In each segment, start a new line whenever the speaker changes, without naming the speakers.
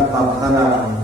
ตั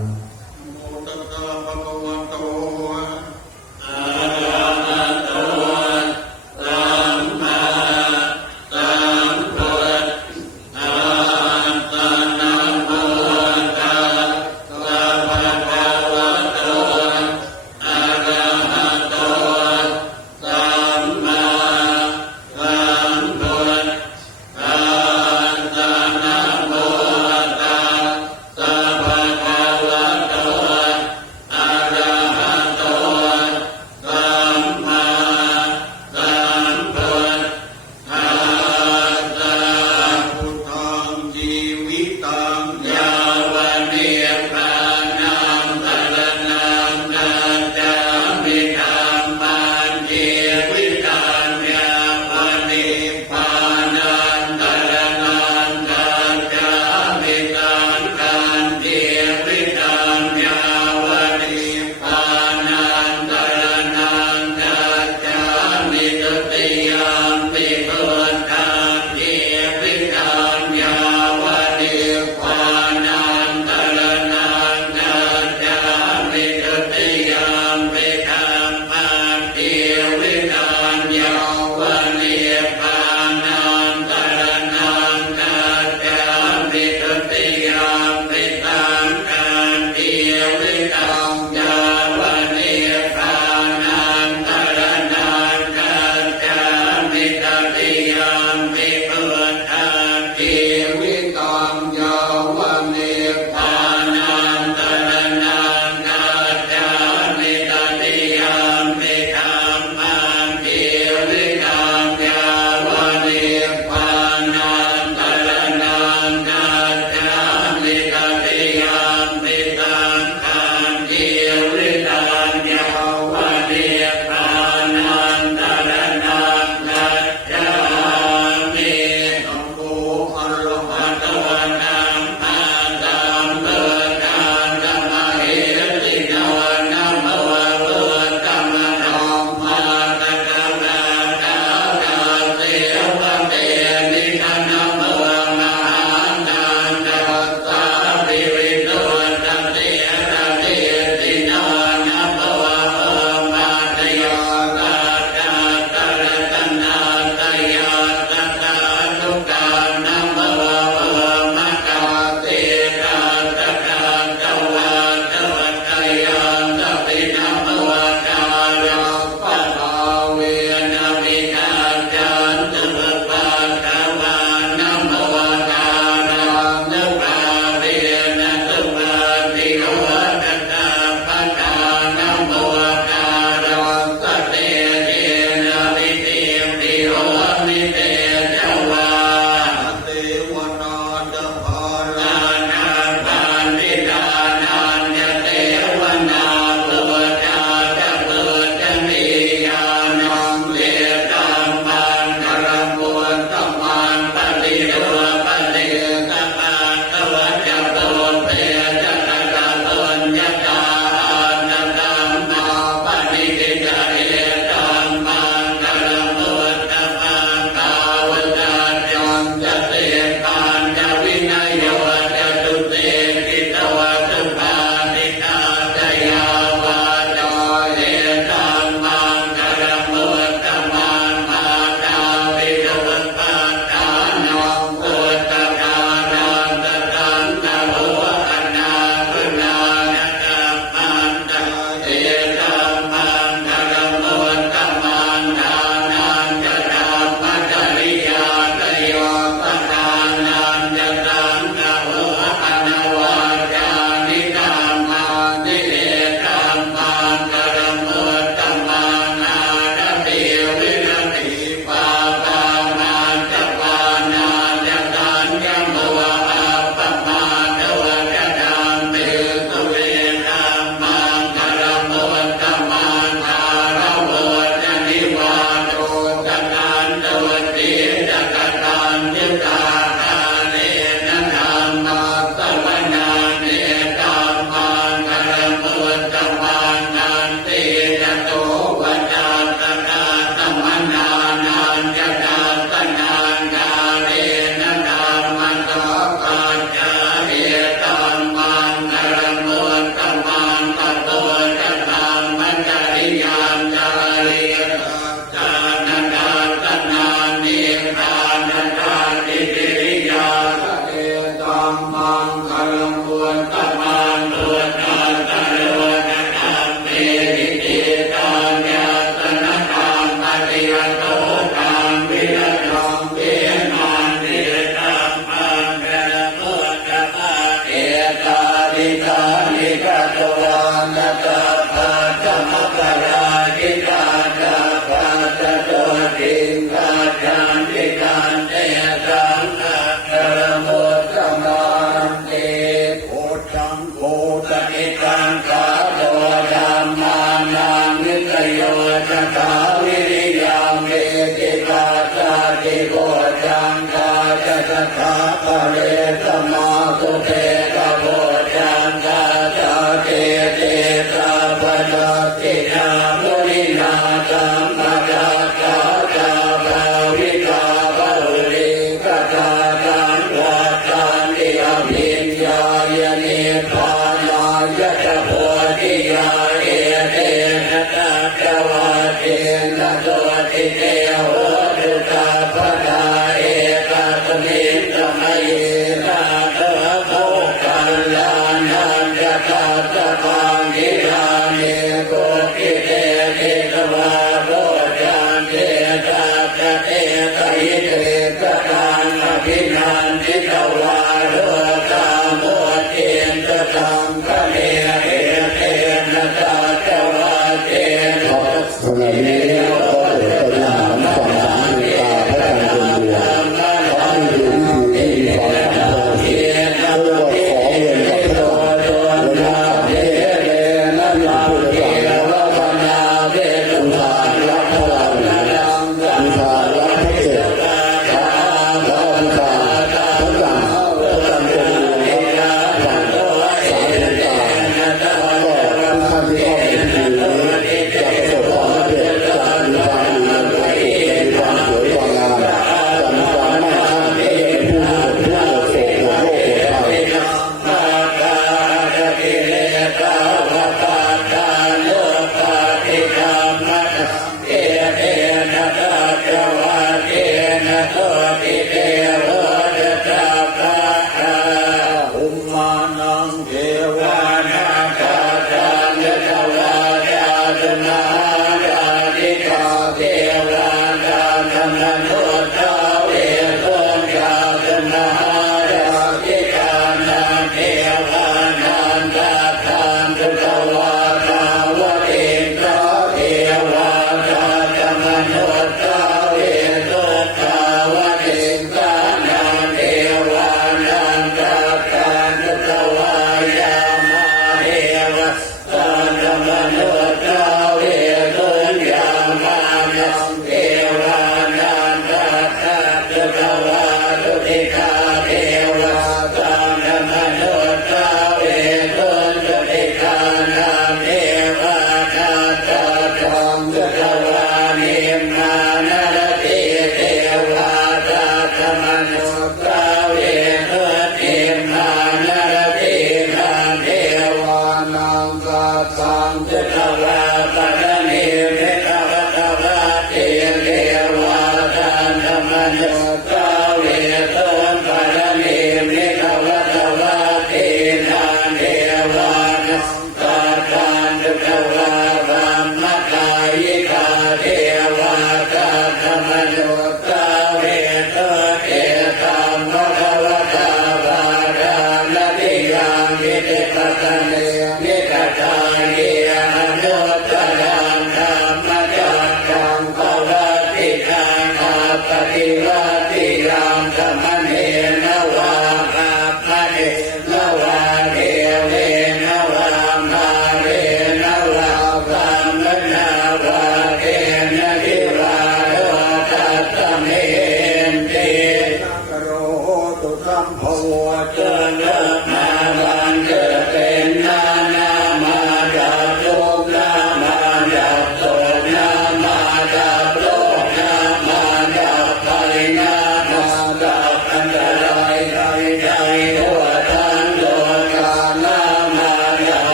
สุ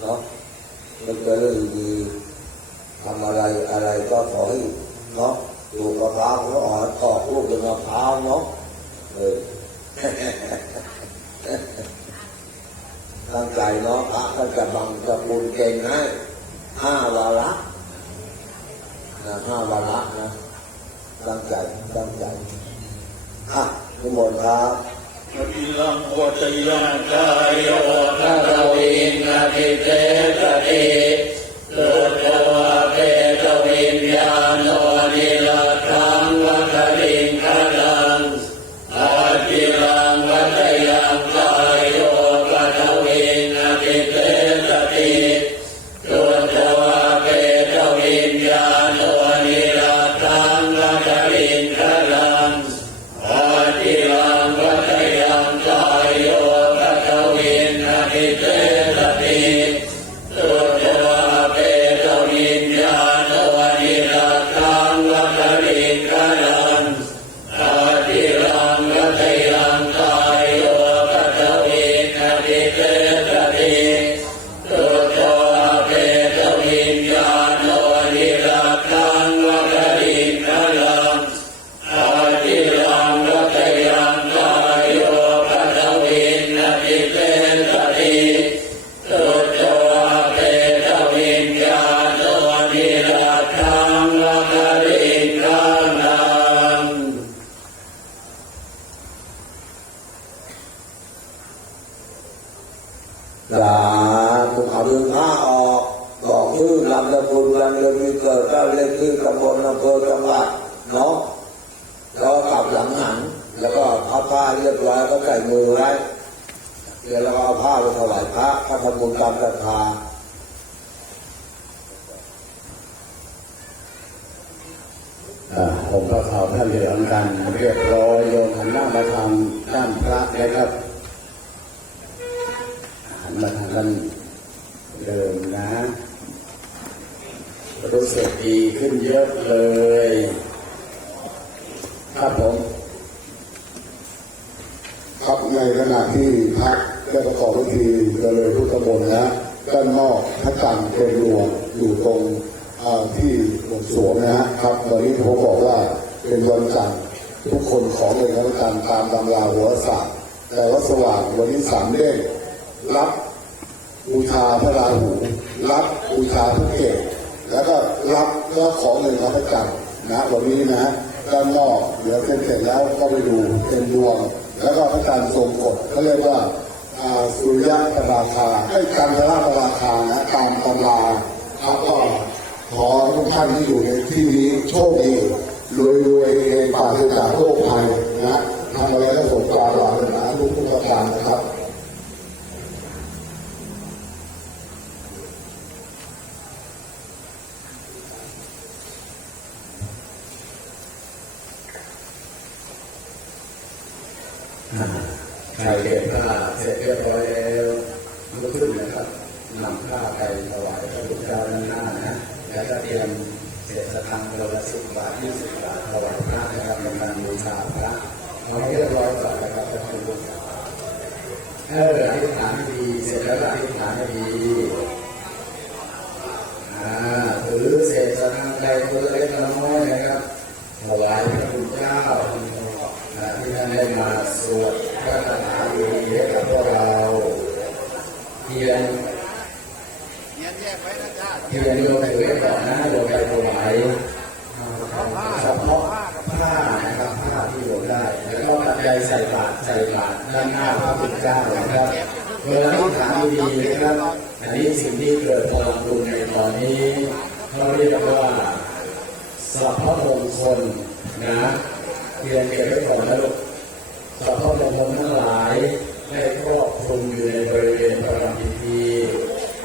เนาะมันเป็นเรื่องดีทำอะ
ไรอะไรก็ขอให้เนาะปลูกมะพร้าวก็ออกออกลูกเป็นมะพร้าวเนาะเออตั้งใจเนาะพระท่านจะบังจะบุญเก่งให้ห้าวาระนะห้าวาระนะตั้งใจตั้งใจอะทุกคนครับ
อิลังวัตยังกายโยทารวินาทิเตตติโลกวะเตตวิญญาโห
ลังหันแล้วก็เอาผ้าเรียบร้อยก็ใส่มือไว้เดี๋ยวเราก็เอาผ้าไปถวายพระพระทำบุญตามศรัทธาผมก็ขอท่านเหลืองกันเรียบร้อยโยมหันหน้ามาทางด้านพระนะครับหันมาทางด้านเดิมนะ รู้สึกดีขึ้นเยอะเลย ครับผม
ครับในขณะที่พัก ได้ประกอพิธีเจริญพุทธมนต์นะด้านนอกพระจันทร์เต็มดวงอยู่ตรงที่บวงสวงนะฮะครับวันนี้ผมบอกว่าเป็นวันจันทร์ทุกคนขอเป็นวันจันทร์ตามตำราหัวศาสตร์แต่ว่าสว่างวันนี้สามเด้งรับบูชาพระราหูรับบูชาพระเกศแล้วก็รับก็ขอเงินพระจันทร์นะวันนี้นะด้านนอกเดี๋ยวเสร็จแล้วก็ไปดูเป็นดวง แล้วก็พระจันทร์ทรงกฎเขาเรียกว่า สุริยะปราคาให้กันทราปราคานะตามตำราครับก็ขอทุกท่านที่อยู่ในที่นี้โชคดีรวยรวยๆเองปราศจากโรคภัยนะทำอะไรก็สมความปรารถนาทุกทุกประการนะครับ
ใครเก็บผ้าเสร็จเรียบร้อยแล้วลุกขึ้นนะครับนำผ้าไปถวายพระพุทธเจ้าด้านหน้านะแล้วก็เตรียมเศษสตังค์เราละสิบบาทยี่สิบบาทถวายพระนะครับในการบูชาพระเอาให้เรียบร้อยก่อนนะครับท่านผู้ชมเอออธิษฐานให้ดีเสร็จแล้วก็อธิษฐานให้ดีอ่าถือเศษสตัง ค์ใดตัวเล็กน้อยนะครับถวายพระพุทธเจ้าที่ท่านได้มาสวดพระคาถาดีให้กับพวกเราเพียงเพียงโยมถือไว้ก่อนนะโยมไปถวายเฉพาะผ้านะครับผ้าที่โยมได้แล้วก็ปัจจัยใส่บาตรใส่บาตรด้านหน้าพระพุทธเจ้านะครับเวลาที่ถามดีนะครับอันนี้สิ่งที่เกิดพลังบุญในตอนนี้ เขาเรียกว่าสัพพะมงคลนะเรียนเก็บไว้ก่อนนะลูกสัพพะมงคลทั้งหลายได้ครอบคลุมอยู่ในบริเวณประรำพิธี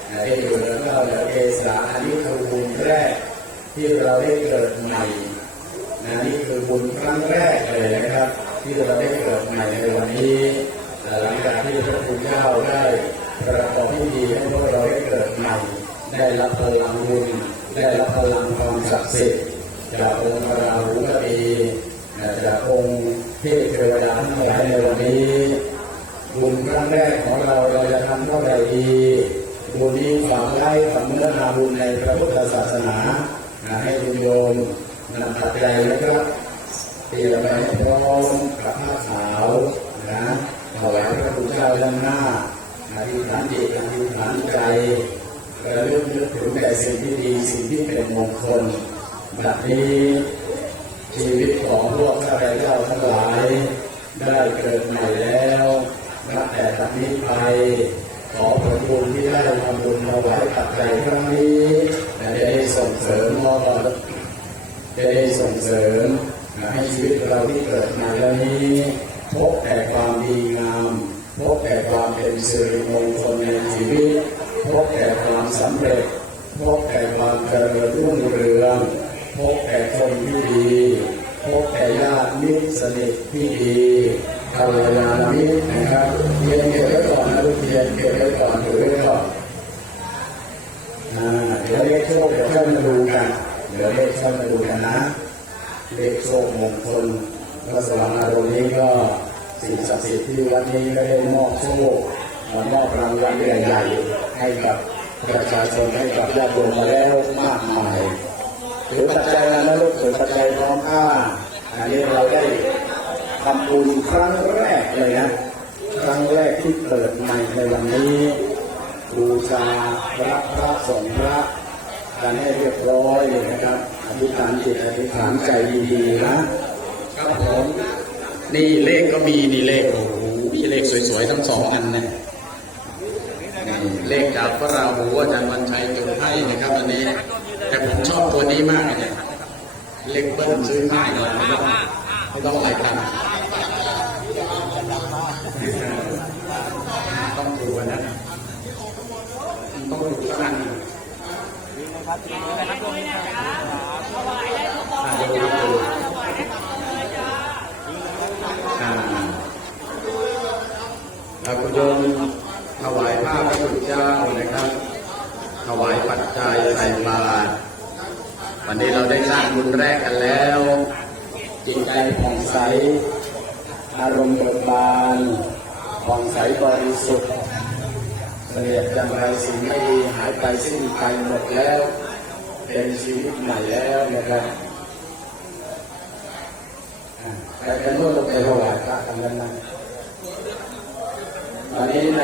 ได้อยู่แล้วก็เหลือเกษาอันนี้คือบุญแรก ที่เราได้เกิดใหม่นะนี่คือบุญครั้งแรกเลยนะครับ ที่เราได้เกิดใหม่ในวันนี้หลังจากที่พระคุณเจ้าได้ประกอบพิธีให้พวกเราได้เกิดใหม่ได้รับพลังบุญ ได้รับพลังความศักดิ์สิทธิ์จากองค์พระราหูก็ดีนะจากองค์เทพเทวดาทั้งหลายในวันนี้บุญครั้งแรกของเราเราจะทำเท่าไรดีบุญนี้ฝังไว้ฝังเนื้อนาบุญในพระพุทธศาสนาให้คุณโยมนำปัจจัยนะครับเตรียมไว้พร้อมกับผ้าขาวนะถวายพระคุณเจ้าด้านหน้าอธิษฐานจิตอธิษฐานใจ ระลึกนึกถึงแต่สิ่งที่ดีสิ่งที่เป็นมงคลแบบนี้ชีวิตของพวกข้าพเจ้าทั้งหลาย ได้เกิดใหม่แล้วนับแต่ตัดนี้ไปขอผลบุญที่ได้ทำบุญถวายปัจจัยครั้งนี้จะได้ส่งเสริมมอจะได้ส่งเสริมให้ชีวิตเราที่เกิดมาแล้วนี้พบแต่ความดีงาม พบแต่ความเป็นสิริมงคลในชีวิต พบแต่ความสำเร็จ พบแต่ความเจริญรุ่งเรือง พบแต่คนที่ดี พบแต่ญาติมิตรสนิทที่ดีกัลยาณมิตรนะครับเรียนเก็บไว้ก่อนนะลูกเรียนเก็บไว้ก่อนถือไว้ก่อนเดี๋ยวเลขโชคเดี๋ยวค่อยมาดูกัน เดี๋ยวเลขค่อยมาดูกันนะ เลขโชคมงคลพระสว่างอารมณ์นี้ก็สิ่งศักดิ์สิทธิ์ที่วัดนี้ก็ได้มอบโชคมามอบรางวัลใหญ่ๆ ให้กับประชาชนให้กับญาติโยมมาแล้วมากมายถือปัจจัยนะลูกถือปัจจัยพร้อมผ้าอันนี้เราได้ทำบุญครั้งแรกเลยนะครั้งแรกที่เกิดใหม่ในวันนี้บูชาพระพระสงฆ์พระกันให้เรียบร้อยเลยนะครับอธิษฐานจิตอธิษฐานใจดีๆนะครับผม
นี่เลขก็มีนี่เลขโอ้โหมีเลขสวยๆทั้งสองอันนะนี่ย เลขจากพระราหูอาจารย์วันชัยเก็บให้นะครับอันนี้ แต่ผมชอบตัวนี้มากเลยเนี่ยเลขเบิ้ลซื้อง่ายเลยไม่ต้องไม่ต้องอะไรกันต้องถูกอันนะต้องถูกสักอันหนึ่งอะเดี๋ยวดูดูอ่าพระคุณโยมถวายผ้า พระคุณเจ้านะครับ ถวายปัจจัยใส่บาตรวันนี้เราได้สร้างบุญแรกกันแล้ว
จิตใจผ่องใส อารมณ์เบิกบานผ่องใสบริสุทธิ์เสียดจังไรสิ่งไม่ดีหายไปสิ้นไปหมดแล้ว เป็นชีวิตใหม่แล้วนะครับแต่เป็นรูปเราไปถวายพระกันนั้นนะวันนี้ใน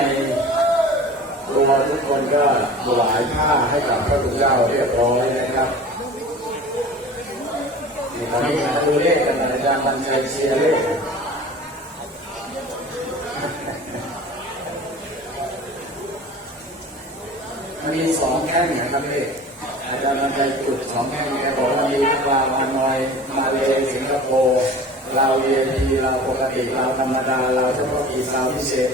ตัวทุกคนก็ถวายผ้าให้กับพระพุทธเจ้าเรียบร้อยนะครับนี่ตอนนี้มาดูเลขกันนะอาจารย์บัญชัยเชียร์เลขมันมีสองแท่งนะครับเลขอาจารย์บัญชัยจุดสองแท่งแกบอกว่ามีลาวฮานอย มาเลสิงคโปร์ลาวเวียดีลาวปกติลาวธรรมดาลาวเฉพาะกิจลาวพิเศษ